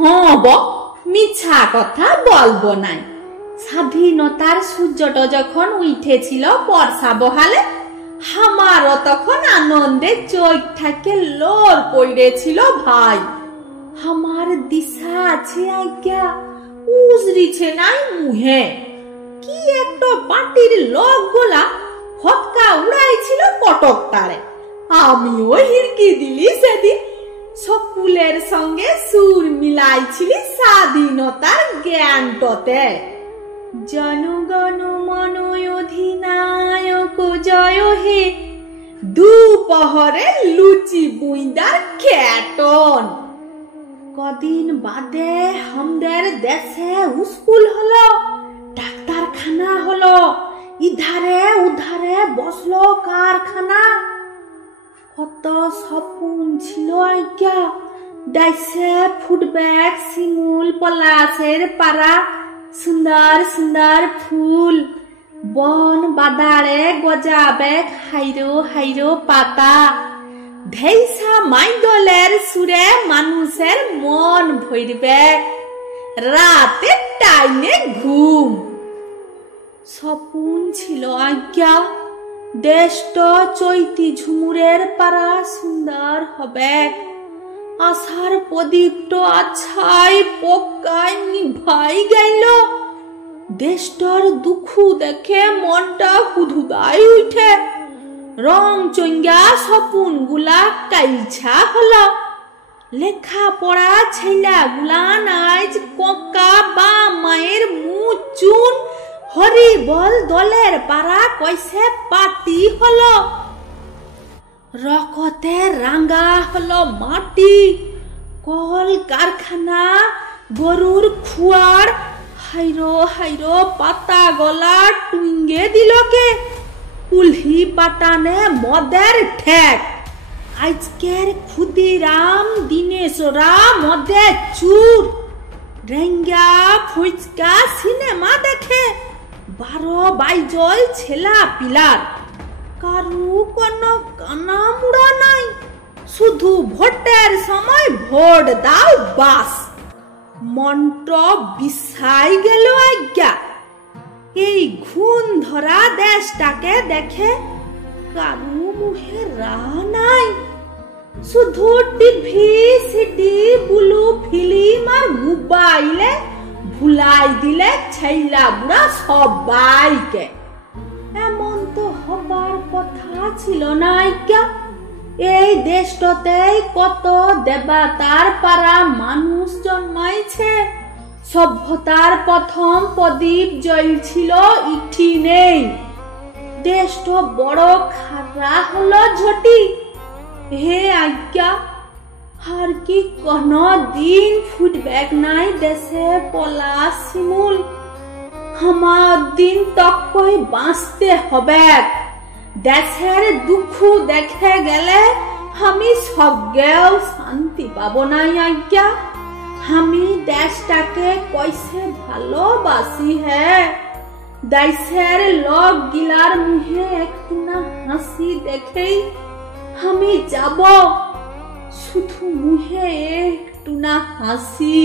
হব, মিছা কথা বলবো নাই। স্বাধীনতার সূর্যটা যখন উঠেছিল বর্ষা বহালে, আমারও তখন আনন্দে চোখ থেকে লোর পড়েছিল ভাই। আমার দিশা আছে আজ্ঞা, উজরিছে নাই মুহে। কি একটা পার্টির লোক গোলা ফটকা উড়াইছিল কটক তারে, আমিও হিরকি দিলি সেদিন। সকলের সঙ্গে সুর মিলাইছিলি স্বাধীনতার জ্ঞানটতে। জনগণ মন অধিনায়ক জয় হে, দুপহরে লুচি বুইদার খ্যাটন। কদিন বাদে আমাদের দেশে স্কুল হলো, ডাক্তারখানা হলো, ইধারে উধারে বসলো কারখানা। কত স্বপ্ন ছিল আজ্ঞা, ডাইসে ফুটবেক শিমুল পলাশের পাড়া, সুন্দর সুন্দর ফুল, বন বাদারে গজাবে হাইরো হাইরো পাতা। ধেইসা মাইদলের সুরে মানুষের মন ভরবে, রাতে টাইনে ঘুম। স্বপ্ন ছিল আজ্ঞা, দেশটা চৈতি ঝুমুরের পাড়া সুন্দর হবে। আশার প্রদীপটা আছাই পোকায় নিভাই গেল। দেশটার দুঃখ দেখে মনটা হুদুদাই উঠে। রং চঙ্গা স্বপ্ন গুলা কাইছা হলো। লেখা পড়া ছেলা গুলা নাইজ ককা বা মায়ের মুখ চুন হরিবল দলের পাড়া কইসে পার্টি হলো। রকতে রাঙ্গা হলো মাটি, কল কারখানা, গরুর খুয়ার, হাইরো হাইরো পাতা গলা টুঙ্গে দিল কে। কুলহি পাটানে মদের ঠেক, আজকের ক্ষুদিরাম দিনেশরা মদে চুর। রেঙ্গা ফুচকা সিনেমা দেখে 12 বাইজল ছেলা পিলার। কারু কোনো কানা মুড়া নাই, শুধু ভোটের সময় ভোট দাও বাস। মন্ত্র বিছাই গেল আজ্ঞা। এই ঘুণ ধরা দেশটাকে দেখে কারু মুখে রাহ নাই। শুধু টিভি সিডি বুলু ফিল্ম আর মোবাইলে ভুলাই দিলে ছেলা বুড়া সবাইকে। এমন তো হবার কথা ছিল না আজ্ঞা। এই দেশটাতে কত দেবতার পাড়া মানুষ জন্মাইছে। সভ্যতার প্রথম প্রদীপ জ্বলছিল ইঠি নেই। দেশটা বড় খারা হলো ঝটি। হে আজ্ঞা, আর কি কোন দিন ফুটবেক নাই দেশে পলাশ শিমুল। আমার দিন তকই বাঁচতে হবে। দেশের দুঃখ দেখে গেলে আমি সজ্ঞেও শান্তি পাবো নাই আজ্ঞা। আমি দেশটাকে কইসে ভালোবাসি হে। দেশের লোক গিলার মুখে একটু না হাসি দেখেই আমি যাব, শুধু মুখে একটু না হাসি।